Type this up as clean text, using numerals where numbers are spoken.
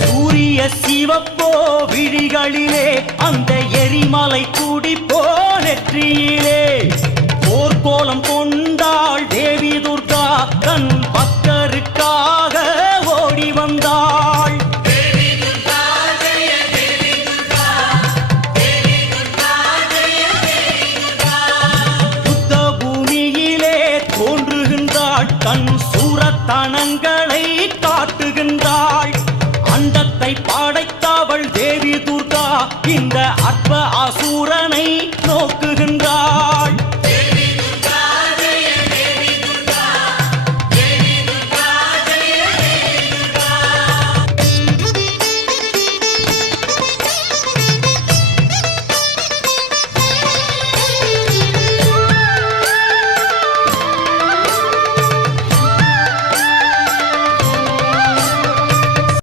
சூரிய சிவப்போ விழிகளிலே அந்த எரிமலை குடிப்போ நெற்றியிலே போர்க்கோலம் கொண்டாள் தேவி துர்கா தன் பக்தருக்காக ஓடி வந்தாள். யுத்த பூமியிலே தோன்றுகின்றாள் தன் சூரத்தனங்களை காட்டுகின்றாள். அண்டத்தை படைத்தவள் தேவி துர்கா இந்த அற்ப அசூரனை நோக்குகின்றாள்.